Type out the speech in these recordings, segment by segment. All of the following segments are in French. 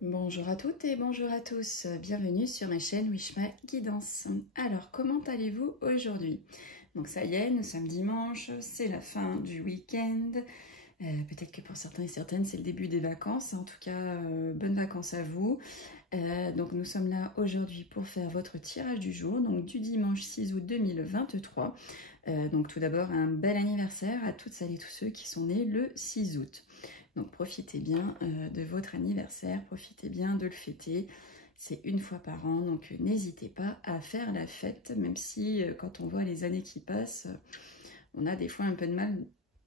Bonjour à toutes et bonjour à tous, bienvenue sur ma chaîne Wishma Guidance. Alors, comment allez-vous aujourd'hui? Donc ça y est, nous sommes dimanche, c'est la fin du week-end. Peut-être que pour certains et certaines, c'est le début des vacances. En tout cas, bonnes vacances à vous. Donc nous sommes là aujourd'hui pour faire votre tirage du jour, donc du dimanche 6 août 2023. Donc tout d'abord, un bel anniversaire à toutes celles et tous ceux qui sont nés le 6 août. Donc profitez bien de votre anniversaire, profitez bien de le fêter. C'est une fois par an, donc n'hésitez pas à faire la fête, même si quand on voit les années qui passent, on a des fois un peu de mal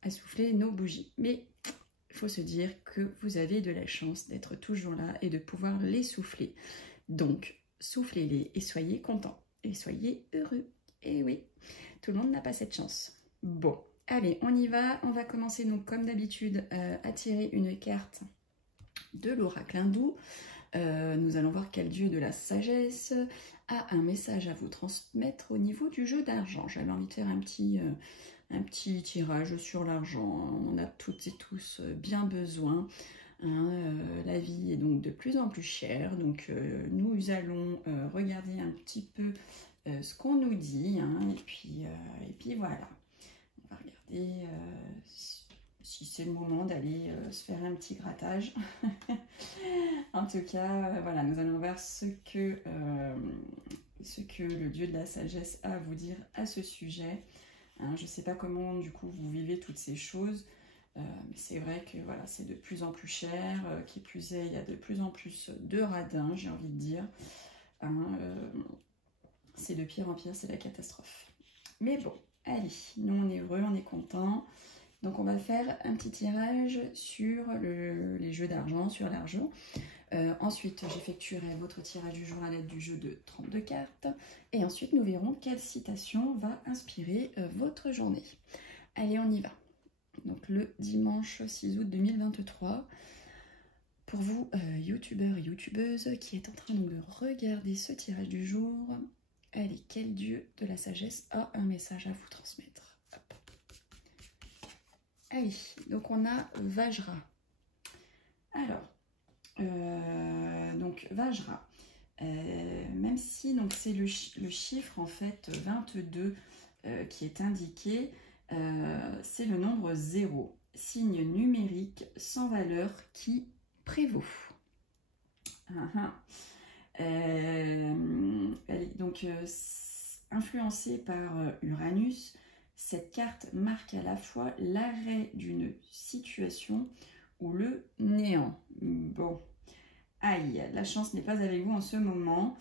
à souffler nos bougies. Mais il faut se dire que vous avez de la chance d'être toujours là et de pouvoir les souffler. Donc soufflez-les et soyez contents et soyez heureux. Et oui, tout le monde n'a pas cette chance. Bon. Allez, on y va. On va commencer donc comme d'habitude à tirer une carte de l'oracle hindou. Nous allons voir quel dieu de la sagesse a un message à vous transmettre au niveau du jeu d'argent. J'avais envie de faire un petit tirage sur l'argent. On a toutes et tous bien besoin. La vie est donc de plus en plus chère. Donc nous allons regarder un petit peu ce qu'on nous dit. Et puis voilà. On va regarder si c'est le moment d'aller se faire un petit grattage. En tout cas, voilà, nous allons voir ce que le dieu de la sagesse a à vous dire à ce sujet. Je ne sais pas comment, du coup, vous vivez toutes ces choses. Mais c'est vrai que voilà, c'est de plus en plus cher. Qui plus est, il y a de plus en plus de radins, j'ai envie de dire. C'est de pire en pire, c'est la catastrophe. Mais bon. Allez, nous on est heureux, on est content. Donc on va faire un petit tirage sur les jeux d'argent, sur l'argent. Ensuite, j'effectuerai votre tirage du jour à l'aide du jeu de 32 cartes. Et ensuite, nous verrons quelle citation va inspirer votre journée. Allez, on y va. Donc le dimanche 6 août 2023. Pour vous, youtubeurs et youtubeuses qui êtes en train donc, de regarder ce tirage du jour, allez, quel dieu de la sagesse a un message à vous transmettre? Hop. Allez, donc on a Vajra. Alors, donc Vajra, même si c'est le chiffre en fait 22 qui est indiqué, c'est le nombre 0, signe numérique sans valeur qui prévaut. Donc, influencée par Uranus, cette carte marque à la fois l'arrêt d'une situation ou le néant. Bon, aïe, la chance n'est pas avec vous en ce moment.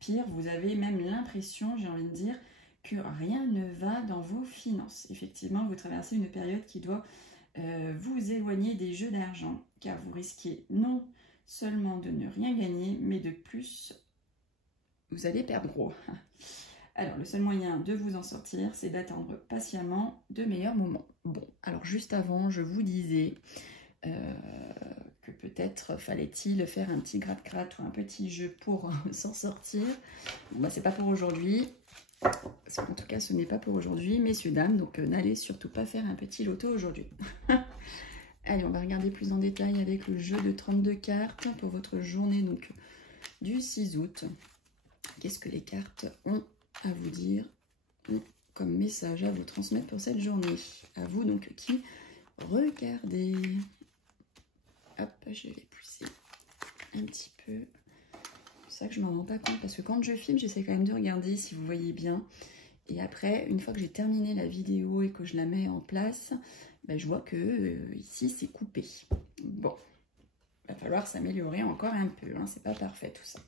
Pire, vous avez même l'impression, j'ai envie de dire, que rien ne va dans vos finances. Effectivement, vous traversez une période qui doit vous éloigner des jeux d'argent, car vous risquez non seulement de ne rien gagner, mais de plus, vous allez perdre gros. Alors, le seul moyen de vous en sortir, c'est d'attendre patiemment de meilleurs moments. Bon, alors juste avant, je vous disais que peut-être fallait-il faire un petit gratte-gratte ou un petit jeu pour s'en sortir. Bon, bah, c'est pas pour aujourd'hui. En tout cas, ce n'est pas pour aujourd'hui, messieurs, dames. Donc, n'allez surtout pas faire un petit loto aujourd'hui. Allez, on va regarder plus en détail avec le jeu de 32 cartes pour votre journée donc, du 6 août. Qu'est-ce que les cartes ont à vous dire comme message à vous transmettre pour cette journée? À vous donc qui regardez. Hop, je vais pousser un petit peu. C'est ça que je ne m'en rends pas compte parce que quand je filme, j'essaie quand même de regarder si vous voyez bien. Et après, une fois que j'ai terminé la vidéo et que je la mets en place, ben, je vois que ici, c'est coupé. Bon, il va falloir s'améliorer encore un peu. Hein, c'est pas parfait tout ça.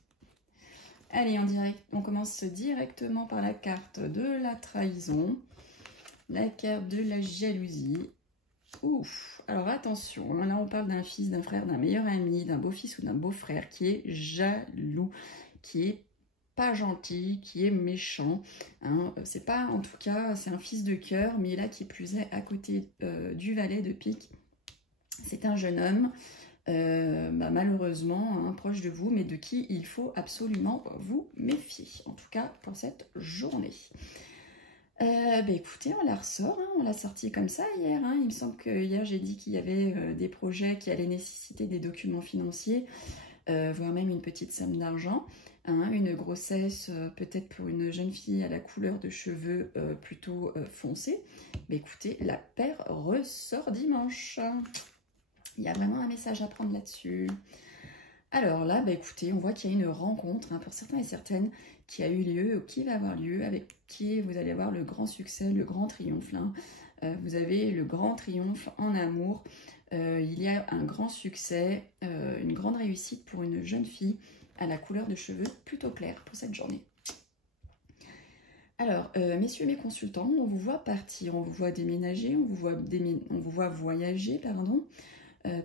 Allez, on commence directement par la carte de la trahison, la carte de la jalousie. Ouf, alors attention, là on parle d'un fils, d'un frère, d'un meilleur ami, d'un beau-fils ou d'un beau-frère qui est jaloux, qui est pas gentil, qui est méchant. Hein. C'est pas, en tout cas, c'est un fils de cœur, mais là qui plus est à côté du valet de pique. C'est un jeune homme, malheureusement, proche de vous, mais de qui il faut absolument vous méfier, en tout cas pour cette journée. Écoutez, on la ressort, hein, on l'a sortie comme ça hier. Hein. Il me semble que hier j'ai dit qu'il y avait des projets qui allaient nécessiter des documents financiers, voire même une petite somme d'argent. Hein, une grossesse, peut-être pour une jeune fille à la couleur de cheveux plutôt foncée. Écoutez, la paire ressort dimanche. Il y a vraiment un message à prendre là-dessus. Alors là, écoutez, on voit qu'il y a une rencontre, hein, pour certains et certaines, qui a eu lieu, ou qui va avoir lieu, avec qui vous allez avoir le grand succès, le grand triomphe. Hein. Vous avez le grand triomphe en amour. Il y a un grand succès, une grande réussite pour une jeune fille à la couleur de cheveux plutôt claire pour cette journée. Alors, messieurs mes consultants, on vous voit partir, on vous voit déménager, on vous voit voyager, pardon.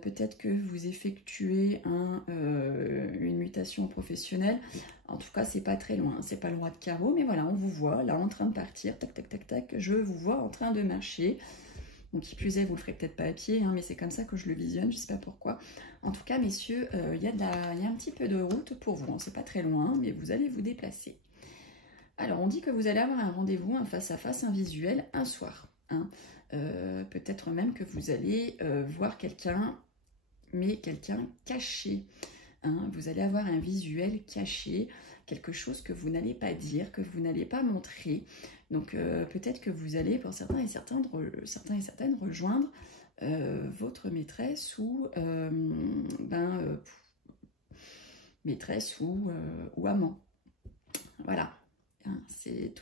Peut-être que vous effectuez une mutation professionnelle. En tout cas, c'est pas très loin, c'est pas le roi de carreau, mais voilà, on vous voit là en train de partir, tac, tac, tac, tac, je vous vois en train de marcher. Donc, qui plus est, vous le ferez peut-être pas à pied, hein, mais c'est comme ça que je le visionne, je sais pas pourquoi. En tout cas, messieurs, il y a un petit peu de route pour vous, hein, c'est pas très loin, mais vous allez vous déplacer. Alors, on dit que vous allez avoir un rendez-vous, un face-à-face, un visuel, un soir. Hein. Peut-être même que vous allez voir quelqu'un, mais quelqu'un caché. Hein. Vous allez avoir un visuel caché, quelque chose que vous n'allez pas dire, que vous n'allez pas montrer. Donc peut-être que vous allez, pour certains et certaines, rejoindre votre maîtresse ou maîtresse ou amant. Voilà. Hein, c'est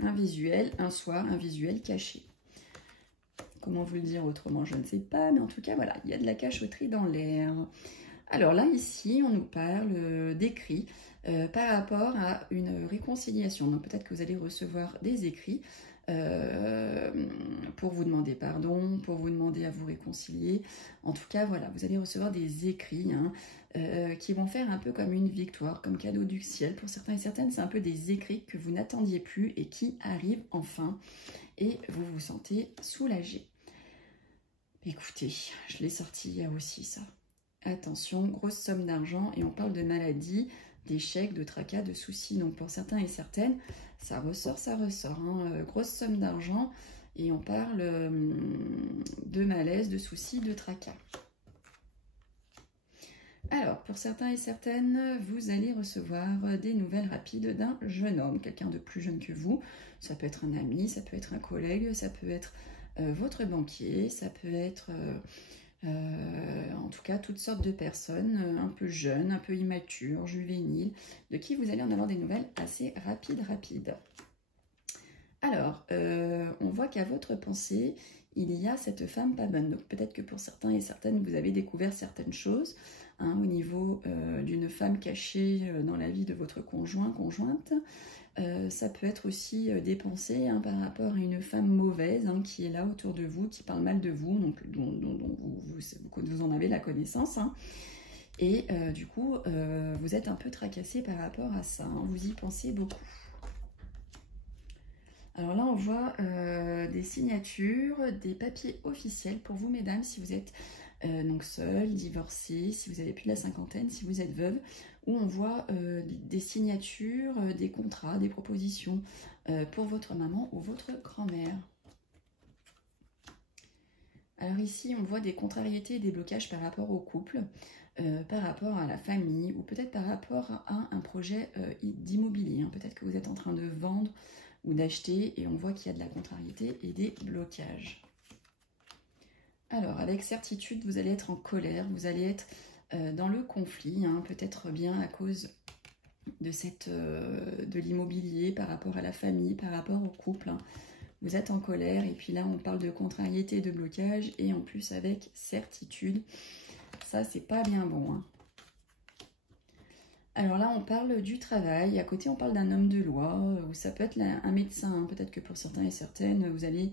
un visuel, un soir, un visuel caché. Comment vous le dire autrement, je ne sais pas, mais en tout cas, voilà, il y a de la cachotterie dans l'air. Alors là, ici, on nous parle d'écrits par rapport à une réconciliation. Donc peut-être que vous allez recevoir des écrits pour vous demander pardon, pour vous demander à vous réconcilier. En tout cas, voilà, vous allez recevoir des écrits qui vont faire un peu comme une victoire, comme cadeau du ciel. Pour certains et certaines, c'est un peu des écrits que vous n'attendiez plus et qui arrivent enfin. Et vous vous sentez soulagé. Écoutez, je l'ai sorti hier aussi, ça. Attention, grosse somme d'argent et on parle de maladie, d'échecs, de tracas, de soucis. Donc pour certains et certaines, ça ressort, hein. Grosse somme d'argent et on parle de malaise, de soucis, de tracas. Alors, pour certains et certaines, vous allez recevoir des nouvelles rapides d'un jeune homme, quelqu'un de plus jeune que vous. Ça peut être un ami, ça peut être un collègue, ça peut être votre banquier, ça peut être en tout cas toutes sortes de personnes un peu jeunes, un peu immatures, juvéniles, de qui vous allez en avoir des nouvelles assez rapides. Alors, on voit qu'à votre pensée, il y a cette femme pas bonne. Donc peut-être que pour certains et certaines, vous avez découvert certaines choses au niveau d'une femme cachée dans la vie de votre conjoint, conjointe. Ça peut être aussi des pensées par rapport à une femme mauvaise qui est là autour de vous, qui parle mal de vous, donc dont vous en avez la connaissance. Et du coup, vous êtes un peu tracassé par rapport à ça. Vous y pensez beaucoup. Alors là, on voit des signatures, des papiers officiels pour vous, mesdames, si vous êtes donc seule, divorcée, si vous avez plus de la cinquantaine, si vous êtes veuve, où on voit des signatures, des contrats, des propositions pour votre maman ou votre grand-mère. Alors ici, on voit des contrariétés et des blocages par rapport au couple, par rapport à la famille, ou peut-être par rapport à un projet d'immobilier. Peut-être que vous êtes en train de vendre ou d'acheter, et on voit qu'il y a de la contrariété et des blocages. Alors, avec certitude, vous allez être en colère, vous allez être dans le conflit, peut-être bien à cause de l'immobilier, par rapport à la famille, par rapport au couple. Vous êtes en colère, et puis là, on parle de contrariété, de blocage, et en plus avec certitude. Ça, c'est pas bien bon. Alors là, on parle du travail. À côté, on parle d'un homme de loi, ou ça peut être un médecin. Peut-être que pour certains et certaines, vous allez,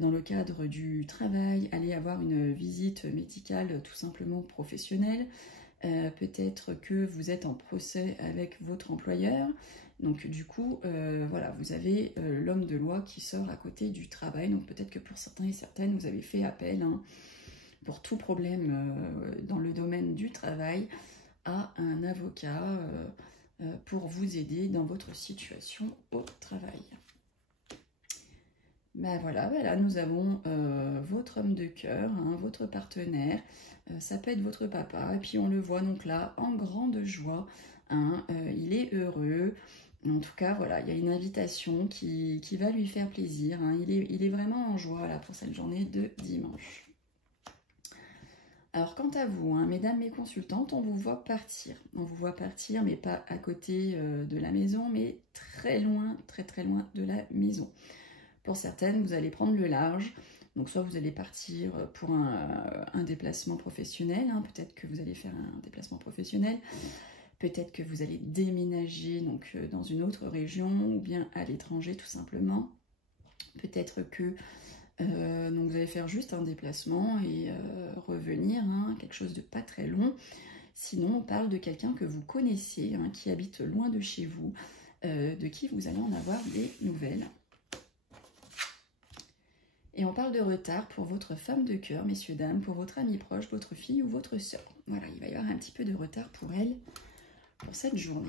dans le cadre du travail, aller avoir une visite médicale tout simplement professionnelle. Peut-être que vous êtes en procès avec votre employeur. Donc du coup, voilà, vous avez l'homme de loi qui sort à côté du travail. Donc peut-être que pour certains et certaines, vous avez fait appel pour tout problème dans le domaine du travail à un avocat pour vous aider dans votre situation au travail. Ben voilà, là nous avons votre homme de cœur, hein, votre partenaire, ça peut être votre papa, et puis on le voit donc là en grande joie, hein, il est heureux, en tout cas voilà, il y a une invitation qui va lui faire plaisir, hein, il est vraiment en joie là pour cette journée de dimanche. Alors quant à vous, hein, mesdames mes consultantes, on vous voit partir. On vous voit partir, mais pas à côté de la maison, mais très loin, très très loin de la maison. Pour certaines, vous allez prendre le large. Donc soit vous allez partir pour un déplacement professionnel, hein, peut-être que vous allez faire un déplacement professionnel, peut-être que vous allez déménager donc, dans une autre région ou bien à l'étranger tout simplement. Peut-être que donc vous allez faire juste un déplacement et revenir, hein, quelque chose de pas très long. Sinon, on parle de quelqu'un que vous connaissez, hein, qui habite loin de chez vous, de qui vous allez en avoir des nouvelles. Et on parle de retard pour votre femme de cœur, messieurs, dames, pour votre ami proche, votre fille ou votre sœur. Voilà, il va y avoir un petit peu de retard pour elle, pour cette journée.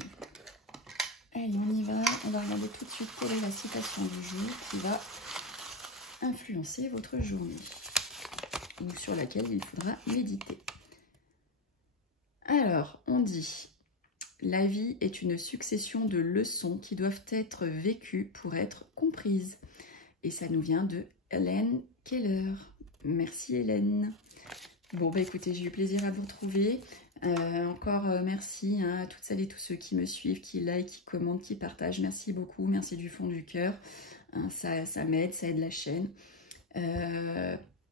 Allez, on y va. On va regarder tout de suite quelle est la citation du jour qui va influencer votre journée, ou sur laquelle il faudra méditer. Alors, on dit « La vie est une succession de leçons qui doivent être vécues pour être comprises. » Et ça nous vient de Hélène Keller. Merci Hélène. Bon, bah écoutez, j'ai eu plaisir à vous retrouver. Encore merci, hein, à toutes celles et tous ceux qui me suivent, qui like, qui commentent, qui partagent. Merci beaucoup, merci du fond du cœur. Hein, ça m'aide, ça aide la chaîne.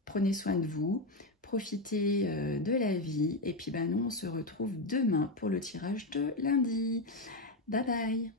Prenez soin de vous, profitez de la vie. Et puis, nous, on se retrouve demain pour le tirage de lundi. Bye bye.